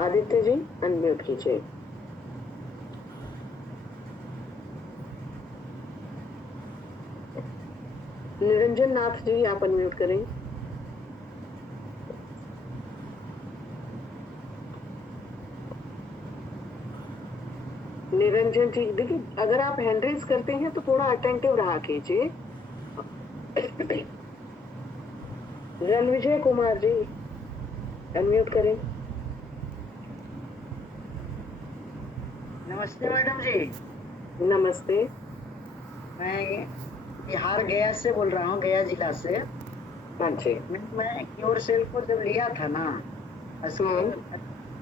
Aditya ji unmute कीजिए। निरंजन नाथ जी आप unmute करें। निरंजन जी देखिए, अगर आप हैंड रेज करते हैं तो थोड़ा अटेंटिव रहा कीजिए। रणविजय कुमार जी अनम्यूट करें। नमस्ते मैडम जी। नमस्ते। मैं बिहार गया से बोल रहा हूँ, गया जिला से। हाँ जी। मैं क्योर सेल को जब लिया था ना, स्किन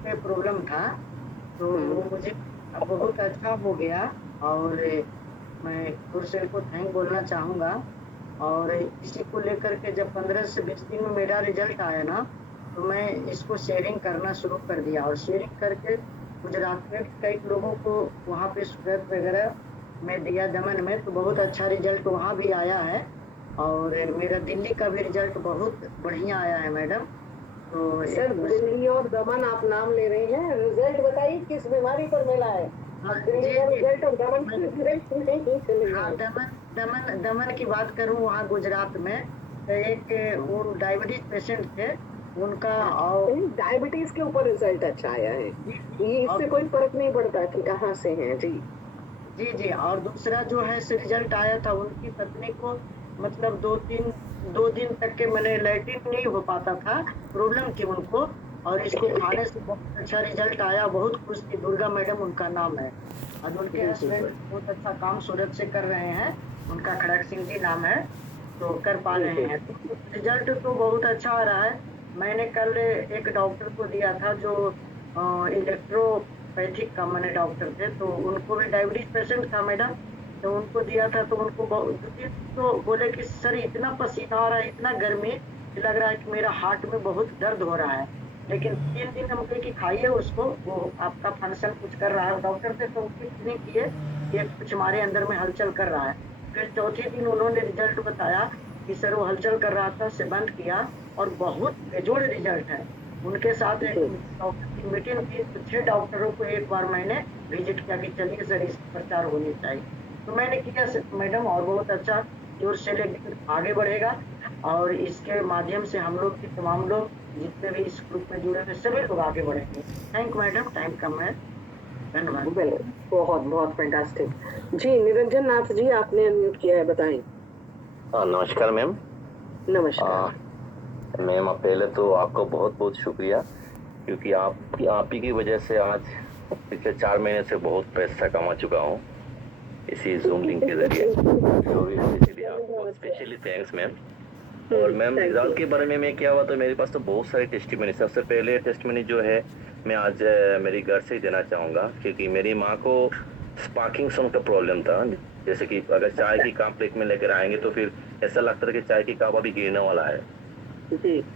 पे प्रॉब्लम था, तो वो मुझे बहुत अच्छा हो गया। और मैं क्योर सेल को थैंक बोलना चाहूँगा। और इसी को लेकर के जब 15 से 20 दिन में मेरा रिजल्ट आया ना, तो मैं इसको शेयरिंग करना शुरू कर दिया। और शेयरिंग करके गुजरात में कई लोगों को वहाँ पे सूरत वगैरह में दिया, दमन में, तो बहुत अच्छा रिजल्ट वहाँ भी आया है। और मेरा दिल्ली का भी रिजल्ट बहुत बढ़िया आया है मैडम। तो सर दिल्ली और दमन आप नाम ले रहे हैं, रिजल्ट बताइए किस बीमारी पर मिला है। दिल्ली का रिजल्ट और दमन का रिजल्ट नहीं चलेगा। हाँ, दमन की बात करूँ, वहाँ गुजरात में एक वो डायबिटीज पेशेंट थे, उनका। और डायबिटीज के ऊपर रिजल्ट अच्छा आया है, ये इससे कोई फर्क नहीं पड़ता कि कहाँ से हैं जी। जी। और दूसरा जो है से रिजल्ट आया था, उनकी पत्नी को मतलब 2 दिन तक के मैंने लैट्रिन नहीं हो पाता था, प्रॉब्लम थी उनको। और इसको खाने से बहुत अच्छा रिजल्ट आया, बहुत खुश थी। दुर्गा मैडम उनका नाम है। और उनके हस्बैंड बहुत अच्छा काम सूरत से कर रहे हैं, उनका खड़क सिंह जी नाम है, तो कर पा रहे हैं। तो रिजल्ट तो बहुत अच्छा आ रहा है। मैंने कल एक डॉक्टर को दिया था जो इलेक्ट्रोपैथिक का मैंने डॉक्टर थे, तो उनको भी डायबिटीज पेशेंट था मैडम। तो उनको दिया था, तो उनको तो बोले कि सर इतना पसीना आ रहा है, इतना गर्मी कि लग रहा है कि मेरा हार्ट में बहुत दर्द हो रहा है। लेकिन 3 दिन हम कहे कि खाइए उसको, वो आपका फंक्शन कुछ कर रहा है। डॉक्टर से तो उम्मीद नहीं किए, ये कुछ हमारे अंदर में हलचल कर रहा है। फिर चौथे दिन उन्होंने रिजल्ट बताया कि सर वो हलचल कर रहा था, से बंद किया, और बहुत बेजोड़ रिजल्ट है। उनके साथ एक डॉक्टर की मीटिंग की, तो 6 डॉक्टरों को एक बार मैंने विजिट किया कि चलिए सर इसकी प्रचार होनी चाहिए। तो मैंने किया मैडम, और बहुत अच्छा जोर से आगे बढ़ेगा। और इसके माध्यम से हम लोग के तमाम लोग जितने भी इस ग्रुप में जुड़े हैं सभी लोग आगे बढ़ेंगे। थैंक यू मैडम, टाइम कम है, धन्यवाद। बहुत बहुत फैंटास्टिक जी। निरंजन नाथ जी आपने अनम्यूट किया है, बताएं। नमस्कार मैम। नमस्कार। मैम पहले तो आपका बहुत बहुत शुक्रिया, क्योंकि आप ही की वजह से आज पिछले 4 महीने से बहुत पैसा कमा चुका हूँ इसी जूम लिंक के जरिए। तो इसलिए आपको स्पेशली थैंक्स मैम। और मैम रिजल्ट के बारे में क्या हुआ, तो मेरे पास तो बहुत सारी टेस्टिमनी। सबसे पहले टेस्टिमनी जो है मैं आज मेरी घर से ही देना चाहूँगा, क्योंकि मेरी माँ को स्पार्किंग सम का प्रॉब्लम था। जैसे कि अगर चाय की कप प्लेट में लेकर आएंगे तो फिर ऐसा लगता था कि चाय की कप अभी गिरने वाला है।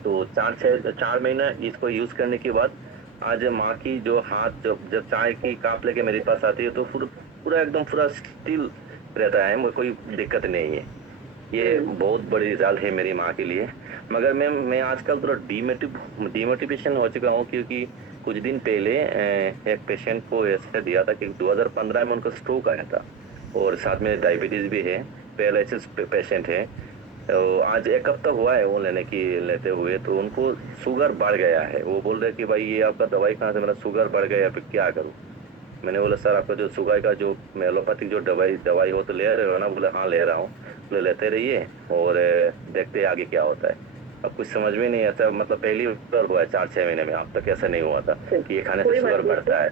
तो 4 महीना इसको यूज करने के बाद आज माँ की जो हाथ जब चाय की कप लेके मेरे पास आती है तो पूरा एकदम पूरा स्टिल रहता है, मुझे कोई दिक्कत नहीं है। ये बहुत बड़ी रिजल्ट है मेरी माँ के लिए। मगर मैं आजकल थोड़ा डिमोटिवेशन हो चुका हूँ, क्योंकि कुछ दिन पहले एक पेशेंट को ऐसे दिया था कि 2015 में उनको स्ट्रोक आया था, और साथ में डायबिटीज भी है, पैरालिसिस पेशेंट है। तो आज 1 हफ्ता हुआ है वो लेते हुए, तो उनको शुगर बढ़ गया है। वो बोल रहे कि भाई ये आपका दवाई कहाँ से, मेरा शुगर बढ़ गया, फिर क्या करूँ। मैंने बोला सर आपका जो शुगर का जो एलोपैथिक जो दवाई हो तो ले रहे हो ना। बोले हाँ ले रहा हूँ। बोले लेते रहिए और देखते हैं आगे क्या होता है। अब कुछ समझ में नहीं आता, मतलब पहली बार हुआ है 4-6 महीने में, अब तक ऐसा नहीं हुआ था कि ये खाने से शुगर बढ़ता है।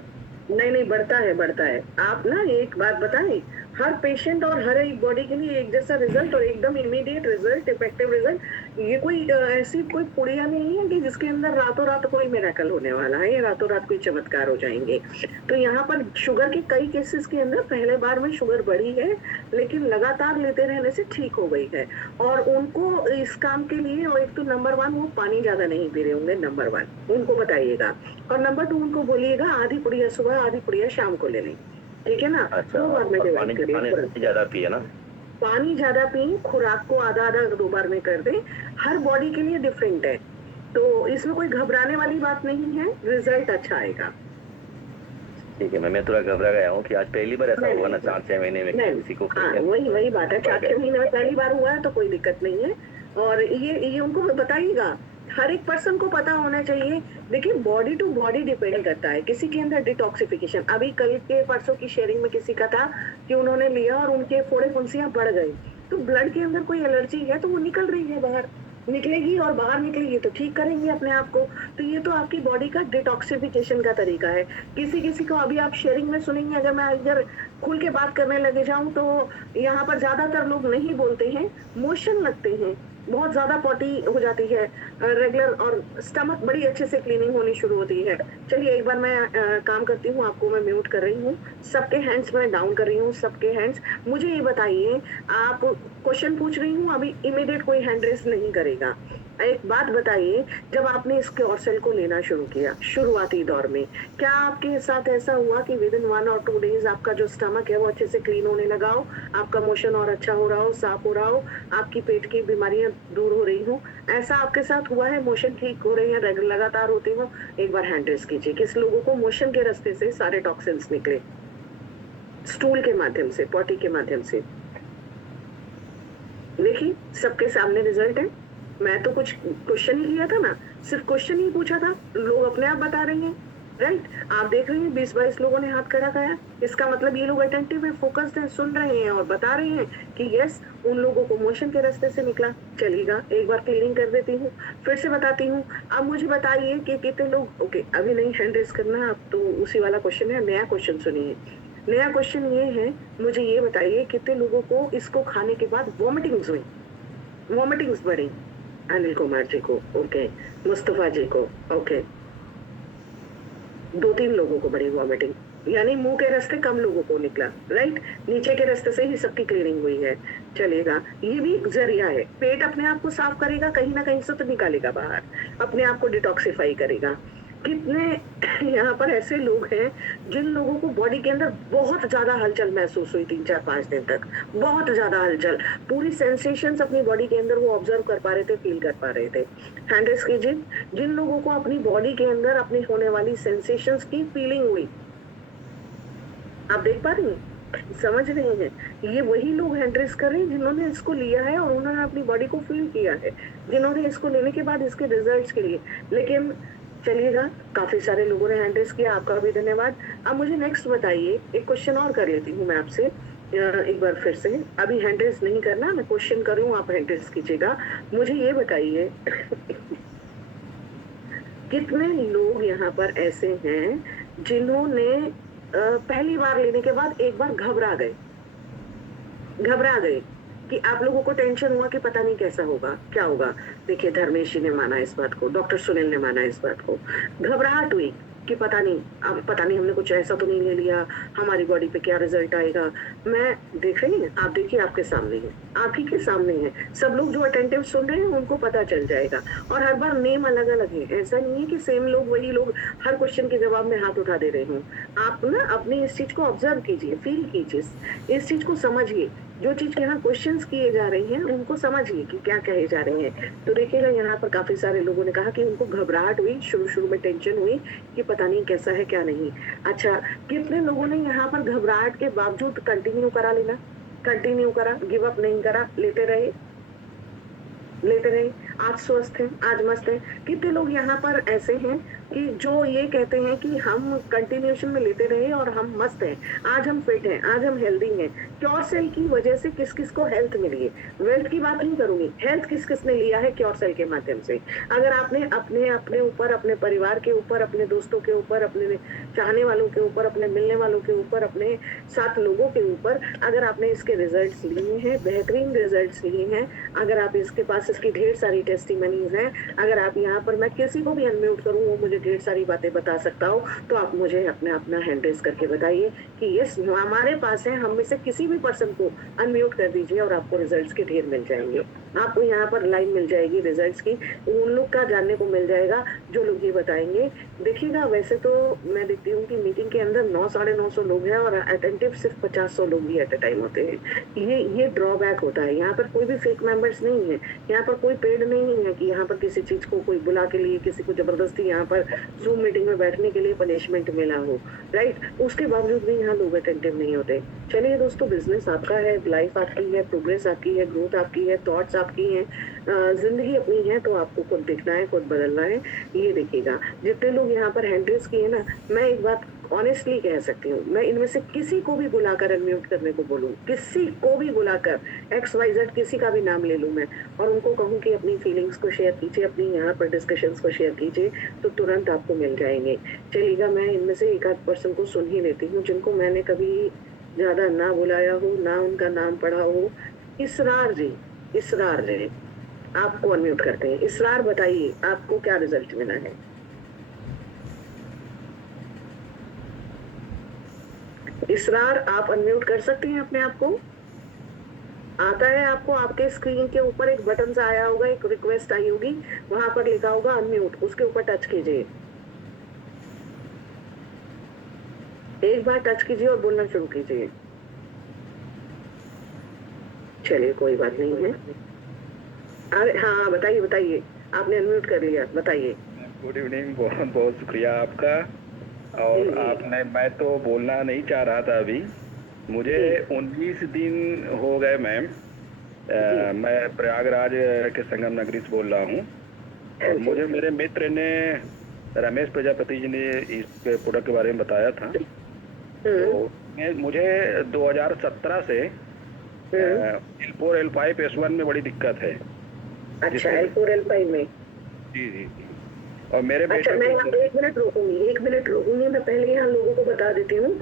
नहीं बढ़ता है। आप ना एक बात बताएं, हर पेशेंट और हर एक बॉडी के लिए एक जैसा रिजल्ट और एकदम इमीडिएट रिजल्ट, इफेक्टिव रिजल्ट, ये कोई ऐसी कोई पुड़िया नहीं है कि जिसके अंदर रातों रात कोई मिरेकल होने वाला है या रातों रात कोई चमत्कार हो जाएंगे। तो यहाँ पर शुगर के कई केसेस के अंदर पहले बार में शुगर बढ़ी है, लेकिन लगातार लेते रहने से ठीक हो गई है। और उनको इस काम के लिए, और एक तो नंबर 1 वो पानी ज्यादा नहीं पी रहे होंगे, नंबर 1 उनको बताइएगा। और नंबर 2 उनको बोलिएगा आधी पुड़िया सुबह आधी पुड़िया शाम को ले लें, ठीक है ना। अच्छा, 2 बार में डिवाइड पानी करिए। ज्यादा पिए ना। पानी ज्यादा पिए, खुराक को आधा आधा 2 बार में कर दें। हर बॉडी के लिए डिफरेंट है, तो इसमें कोई घबराने वाली बात नहीं है, रिजल्ट अच्छा आएगा। ठीक है मैं थोड़ा घबरा गया हूँ कि आज पहली बार ऐसा हुआ ना 4-6 महीने में नहीं, किसी को हाँ वही बात है, 4-6 महीने में पहली बार हुआ है तो कोई दिक्कत नहीं है। और ये उनको बताइएगा, हर एक पर्सन को पता होना चाहिए। देखिए बॉडी टू बॉडी डिपेंड करता है, किसी के अंदर डिटॉक्सिफिकेशन, अभी कल के परसों की शेयरिंग में किसी का था कि उन्होंने लिया और उनके फोड़े फुंसियां बढ़ गई, तो ब्लड के अंदर कोई एलर्जी है तो वो निकल रही है बाहर, निकलेगी और बाहर निकलेगी तो ठीक करेंगे अपने आप को। तो ये तो आपकी बॉडी का डिटॉक्सिफिकेशन का तरीका है। किसी किसी को अभी आप शेयरिंग में सुनेंगे, अगर मैं इधर खुल के बात करने लगे जाऊं तो यहाँ पर ज्यादातर लोग नहीं बोलते हैं, मोशन लगते हैं, बहुत ज्यादा पॉटी हो जाती है रेगुलर, और स्टमक बड़ी अच्छे से क्लीनिंग होनी शुरू होती है। चलिए एक बार मैं काम करती हूँ, आपको मैं म्यूट कर रही हूँ, सबके हैंड्स मैं डाउन कर रही हूँ, सबके हैंड्स। मुझे ये बताइए, आप क्वेश्चन पूछ रही हूँ, अभी इमीडिएट कोई हैंड रेस नहीं करेगा। एक बात बताइए, जब आपने इस क्योर सेल को लेना शुरू किया शुरुआती दौर में, क्या आपके साथ ऐसा हुआ कि विद इन 1 और 2 डेज आपका जो स्टमक है वो अच्छे से क्लीन होने लगा हो, आपका मोशन और अच्छा हो रहा हो, साफ हो रहा हो, आपकी पेट की बीमारियां दूर हो रही हो? ऐसा आपके साथ हुआ है? मोशन ठीक हो रही है, रेगुलर लगातार होती हो? एक बार हैंड रेस कीजिए, किस लोगों को मोशन के रास्ते से सारे टॉक्सिन्स निकले, स्टूल के माध्यम से, पॉटी के माध्यम से? देखिए सबके सामने रिजल्ट है। मैं तो कुछ क्वेश्चन ही किया था ना, सिर्फ क्वेश्चन ही पूछा था, लोग अपने आप बता रहे हैं, राइट? आप देख रहे हैं 20-22 लोगों ने हाथ खड़ा किया, इसका मतलब ये लोग अटेंटिव है, फोकस्ड है, सुन रहे हैं और बता रहे हैं कि यस उन लोगों को मोशन के रास्ते से निकला। चलेगा, एक बार क्लीनिंग कर देती हूँ, फिर से बताती हूँ। अब मुझे बताइए कि कितने लोग, ओके अभी नहीं हैंड रेस करना, अब तो उसी वाला क्वेश्चन है, नया क्वेश्चन सुनिए। नया क्वेश्चन ये है, मुझे ये बताइए कितने लोगों को इसको खाने के बाद वॉमिटिंग्स हुई, वॉमिटिंग्स बढ़ी? अनिल कुमार जी को, ओके। मुस्तफा जी को, ओके। 2-3 लोगों को बढ़ी वॉमिटिंग, यानी मुंह के रास्ते कम लोगों को निकला, राइट? नीचे के रास्ते से ही सबकी क्लीनिंग हुई है। चलेगा, ये भी एक जरिया है। पेट अपने आप को साफ करेगा, कहीं ना कहीं से तो निकालेगा बाहर, अपने आप को डिटॉक्सिफाई करेगा। कितने यहाँ पर ऐसे लोग हैं जिन लोगों को बॉडी के अंदर बहुत ज्यादा हलचल महसूस हुई 3-4-5 दिन तक, बहुत ज्यादा हलचल, पूरी सेंसेशंस अपनी बॉडी के अंदर वो ऑब्जर्व कर पा रहे थे, फील कर पा रहे थे? हैंड रेस कीजिए जिन लोगों को अपनी बॉडी के अंदर अपनी होने वाली सेंसेशंस की फीलिंग हुई। आप देख पा रही हैं, समझ रहे हैं? ये वही लोग हैंड रेस कर रहे हैं जिन्होंने इसको लिया है और उन्होंने अपनी बॉडी को फील किया है, जिन्होंने इसको लेने के बाद इसके रिजल्ट्स के लिए। लेकिन चलिएगा, काफी सारे लोगों ने हैंड रेस किया, आपका भी धन्यवाद। अब मुझे नेक्स्ट बताइए, एक क्वेश्चन और कर लेती हूँ मैं आपसे, एक बार फिर से। अभी हैंड रेस नहीं करना, मैं क्वेश्चन करूँ, आप हैंड रेस कीजिएगा। मुझे ये बताइए कितने लोग यहाँ पर ऐसे हैं जिन्होंने पहली बार लेने के बाद एक बार घबरा गए कि आप लोगों को टेंशन हुआ कि पता नहीं कैसा होगा, क्या होगा? देखिए धर्मेश जी ने माना इस बात को, डॉक्टर सुनील ने माना इस बात को, घबराहट हुई कि पता नहीं, अब पता नहीं हमने कुछ ऐसा तो नहीं ले लिया, हमारी बॉडी पे क्या रिजल्ट आएगा। मैं देख रही हैं, आप देखिए आपके सामने है, आप ही के सामने है, सब लोग जो अटेंटिव सुन रहे हैं उनको पता चल जाएगा। और हर बार नेम अलग अलग है, ऐसा नहीं है कि सेम लोग, वही लोग हर क्वेश्चन के जवाब में हाथ उठा दे रहे हूँ। आप ना अपनी इस चीज को ऑब्जर्व कीजिए, फील कीजिए, इस चीज को समझिए, जो चीज यहाँ क्वेश्चंस किए जा रहे हैं उनको समझिए कि क्या कहे जा रहे हैं। तो देखिएगा यहाँ पर काफी सारे लोगों ने कहा कि उनको घबराहट हुई, शुरू में टेंशन हुई कि पता नहीं कैसा है क्या नहीं। अच्छा, कितने लोगों ने यहाँ पर घबराहट के बावजूद कंटिन्यू करा लेना, कंटिन्यू करा, गिव अप नहीं करा, लेते रहे, आज स्वस्थ हैं, आज मस्त हैं? कितने लोग यहाँ पर ऐसे हैं कि जो ये कहते हैं कि हम कंटिन्यूएशन में लेते रहे और हम मस्त हैं, आज हम फिट हैं, आज हम हेल्दी हैं? क्योर सेल की वजह से किस किस को हेल्थ मिली है? वेल्थ की बात नहीं करूंगी, हेल्थ किस किस ने लिया है क्योर सेल के माध्यम से? अगर आपने अपने ऊपर, अपने परिवार के ऊपर, अपने दोस्तों के ऊपर, अपने चाहने वालों के ऊपर, अपने मिलने वालों के ऊपर, अपने साथ लोगों के ऊपर, अगर आपने इसके रिजल्ट्स लिए हैं, बेहतरीन रिजल्ट्स लिए हैं, अगर आप इसके पास इसकी ढेर सारी टेस्टिमनीज हैं, अगर आप यहाँ पर, मैं किसी को भी अनम्यूट करूँ वो मुझे ढेर सारी बातें बता सकता हो, तो आप मुझे अपना हैंड रेस करके बताइए कि यस हमारे पास है, हम में से किसी भी पर्सन को अनम्यूट कर दीजिए और आपको रिजल्ट्स के ढेर मिल जाएंगे। आपको यहाँ पर लाइन मिल जाएगी रिजल्ट्स की, उन लोग का जानने को मिल जाएगा जो लोग ये बताएंगे। देखिएगा, वैसे तो मैं देखती हूँ कि मीटिंग के अंदर 900-950 लोग हैं और अटेंटिव सिर्फ 50-100 लोग ही एट अ टाइम होते हैं। ये ड्रॉबैक होता है। यहाँ पर कोई भी फेक मेंबर्स नहीं है, यहाँ पर कोई पेड नहीं है कि यहाँ पर किसी चीज को कोई बुला के लिए किसी को जबरदस्ती यहाँ पर जूम मीटिंग में बैठने के लिए पनिशमेंट मिला हो, राइट। उसके बावजूद भी यहाँ लोग अटेंटिव नहीं होते। चलिए दोस्तों, बिजनेस आपका है, लाइफ आपकी है, प्रोग्रेस आपकी है, ग्रोथ आपकी है, थॉट्स आपकी हैं, जिंदगी अपनी है, तो आपको खुद दिखना है, खुद बदलना है। ये देखिएगा, जितने लोग यहाँ पर हैंड रेस किए ना, मैं एक बात ऑनेस्टली कह सकती हूँ, मैं इनमें से किसी को भी बुलाकर अनम्यूट करने को बोलूँ, किसी को भी बुलाकर XYZ किसी का भी नाम ले लूँ मैं और उनको कहूँ कि अपनी फीलिंग्स को शेयर कीजिए, अपनी यहाँ पर डिस्कशंस को शेयर कीजिए, तो तुरंत आपको मिल जाएंगे। चलिएगा, मैं इनमें से एक आध पर्सन को सुन ही लेती हूँ जिनको मैंने कभी ज्यादा ना बुलाया हो, ना उनका नाम पढ़ा हो। इसरार जी, इसरार जी, आपको अनम्यूट करते हैं। इसरार, बताइए आपको क्या रिजल्ट मिला है? इसरार, आप अनम्यूट कर सकते हैं अपने आप को? आता है आपको? आपके स्क्रीन के ऊपर एक बटन सा आया होगा, एक रिक्वेस्ट आई होगी, वहां पर लिखा होगा अनम्यूट, उसके ऊपर टच कीजिए। एक बार टच कीजिए और बोलना शुरू कीजिए। चलिए, कोई बात नहीं है। अरे हाँ, बताइए बताइए, आपने अनम्यूट कर लिया, बताइए। गुड इवनिंग, बहुत बहुत शुक्रिया आपका। और आपने, मैं तो बोलना नहीं चाह रहा था अभी, मुझे 19 दिन हो गए मैम। मैं प्रयागराज के संगम नगरी से बोल रहा हूँ और मुझे मेरे मित्र ने, रमेश प्रजापति जी ने इस प्रोडक्ट के बारे में बताया था। तो मुझे 2017 से L4 L5 S1 में बड़ी दिक्कत है। अच्छा, L4 L5 में? जी जी जी। और मेरे अच्छा, मैं यहाँ पे 1 मिनट रोकूंगी। मैं पहले यहाँ लोगों को बता देती हूँ,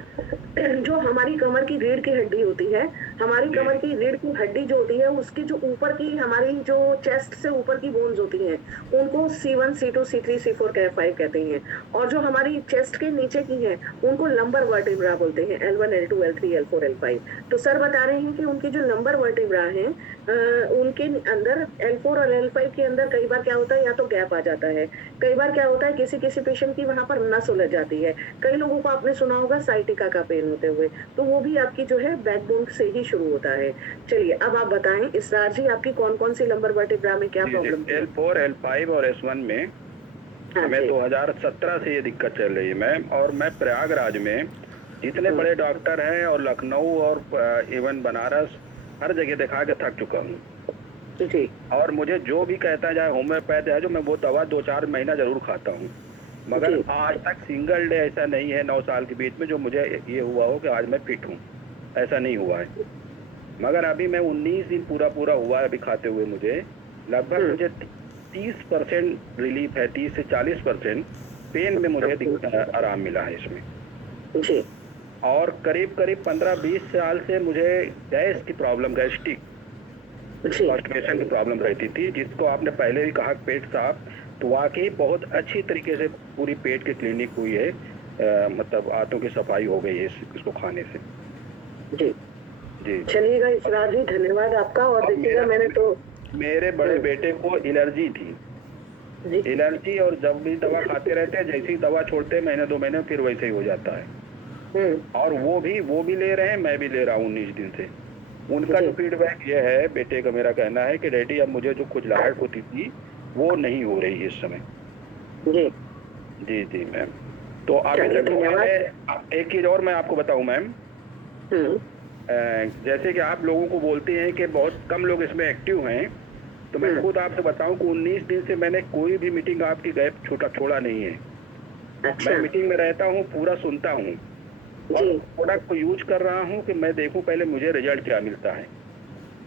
जो हमारी कमर की रीढ़ की हड्डी होती है, हमारी कमर की रीढ़ की हड्डी जो होती है, उसकी जो ऊपर की, हमारी जो चेस्ट से ऊपर की बोन्स होती हैं, उनको C1 C2 C3 C4 5 कहते हैं। और जो हमारी चेस्ट के नीचे की है, उनको लंबर वर्टिब्रा बोलते हैं, L1 L2 L3 L4 L5। तो सर बता रहे हैं कि उनकी जो लंबर वर्टिब्रा है, उनके अंदर L4 और L5 के अंदर कई बार क्या होता है, या तो गैप आ जाता है, कई बार क्या होता है किसी किसी पेशेंट की वहां पर नस उलझ जाती है, कई लोगों को आपने सुना होगा साइटिका का पेन होते हुए, तो वो भी आपकी जो है बैकबोन से ही शुरू होता है। चलिए, अब आप बताएं इसरार जी, आपकी कौन कौन सी लंबर वर्टिब्रा में क्या प्रॉब्लम है? L4 L5 और S1 में हमें 2017 से ये दिक्कत चल रही है मैम। और मैं प्रयागराज में जितने बड़े डॉक्टर हैं और लखनऊ और इवन बनारस, हर जगह दिखा के थक चुका हूँ जी। और मुझे जो भी कहता है, चाहे होम्योपैथ है, जो मैं वो दवा 2-4 महीना जरूर खाता हूँ, मगर आज तक सिंगल डे ऐसा नहीं है 9 साल के बीच में जो मुझे ये हुआ हो कि आज मैं फिट हूँ, ऐसा नहीं हुआ है। मगर अभी मैं 19 दिन पूरा हुआ है अभी खाते हुए, मुझे लगभग मुझे 30% रिलीफ है, 30 से 40% पेन में मुझे आराम मिला है इसमें जी। और करीब 15-20 साल से मुझे गैस की प्रॉब्लम, गैस्ट्रिक कॉन्स्टिपेशन की प्रॉब्लम रहती थी, जिसको आपने पहले भी कहा पेट साफ, तो वाकई बहुत अच्छी तरीके से पूरी पेट की क्लिनिक हुई है, मतलब आंतों की सफाई हो गई है इसको खाने से। जी जी, चलिएगा इसरार जी, धन्यवाद आपका। और देखिएगा, मैंने तो मेरे बड़े बेटे को एलर्जी थी, एलर्जी, और जब भी दवा खाते रहते हैं, जैसे ही दवा छोड़ते हैं 1-2 महीने फिर वैसे ही हो जाता है। और वो भी ले रहे हैं, मैं भी ले रहा हूँ 19 दिन से। उनका जो फीडबैक ये है, बेटे का मेरा कहना है कि डैडी अब मुझे जो खुजलाहट होती थी वो नहीं हो रही है इस समय। जी जी जी मैम। तो अभी एक चीज और मैं आपको बताऊं मैम, जैसे कि आप लोगों को बोलते हैं कि बहुत कम लोग इसमें एक्टिव हैं, तो मैं खुद आपसे बताऊं कि 19 दिन से मैंने कोई भी मीटिंग आपकी गैप छोड़ा नहीं है। अच्छा। मैं मीटिंग में रहता हूं, पूरा सुनता हूं और प्रोडक्ट को यूज कर रहा हूं कि मैं देखूं पहले मुझे रिजल्ट क्या मिलता है।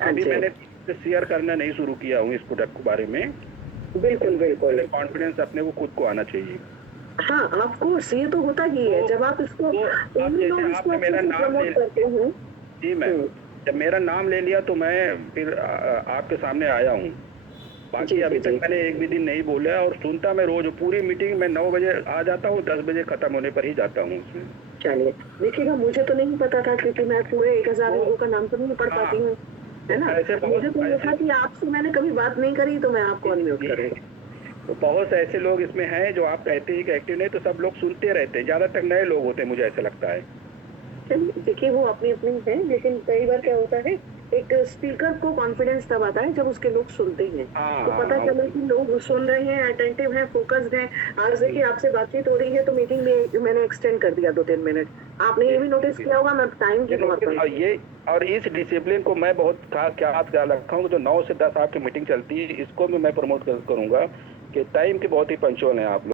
अभी मैंने शेयर करना नहीं शुरू किया हूं इस प्रोडक्ट के बारे में। बिल्कुल बिल्कुल, कॉन्फिडेंस अपने को खुद को आना चाहिए। हाँ, ऑफ कोर्स, ये तो होता ही है। जब आप इसको मेरा नाम ले करते हैं। जी मैम, जब मेरा नाम ले लिया तो मैं फिर आपके सामने आया हूँ। बाकी जी, अभी जी, तक जी। मैंने एक भी दिन नहीं बोला, और सुनता मैं रोज पूरी मीटिंग में 9 बजे आ जाता हूँ, 10 बजे खत्म होने पर ही जाता हूँ उसमें। चलिए, देखिएगा मुझे तो नहीं पता था क्योंकि मैं पूरे 1000 तो लोगों का नाम तो नहीं पढ़ हाँ, पाती हूँ, तो है ना? ऐसे मुझे तो ये था ऐसे कि आपसे मैंने कभी बात नहीं करी तो मैं आपको अनम्यूट करूँगा। तो बहुत से ऐसे लोग इसमें हैं जो आप कहते हैं कि एक्टिव नहीं, तो सब लोग सुनते रहते हैं, ज्यादातर नए लोग होते हैं, मुझे ऐसा लगता है। चलिए, देखिए वो अपनी-अपनी है, लेकिन कई बार क्या होता है, एक स्पीकर को कॉन्फिडेंस तब आता है जब उसके लोग सुनते हैं। हाँ तो हाँ पता हाँ, चले कि लोग सुन रहे हैं, अटेंटिव हैं, फोकस्ड हैं। आज देखिए आपसे बातचीत हो रही है तो मीटिंग भी मैंने एक्सटेंड कर दिया 2-3 मिनट। आपने ये भी नोटिस किया होगा मैं टाइम की ये बहुत नोटिस, और पाबंद ये और इस डिसिप्लिन को मैं बहुत खास ख्याल रखा हूँ, जो 9 से 10 आपकी मीटिंग चलती है, इसको भी मैं प्रमोट करूंगा कि टाइम के बहुत ही पंचुअल हैं आप लोग।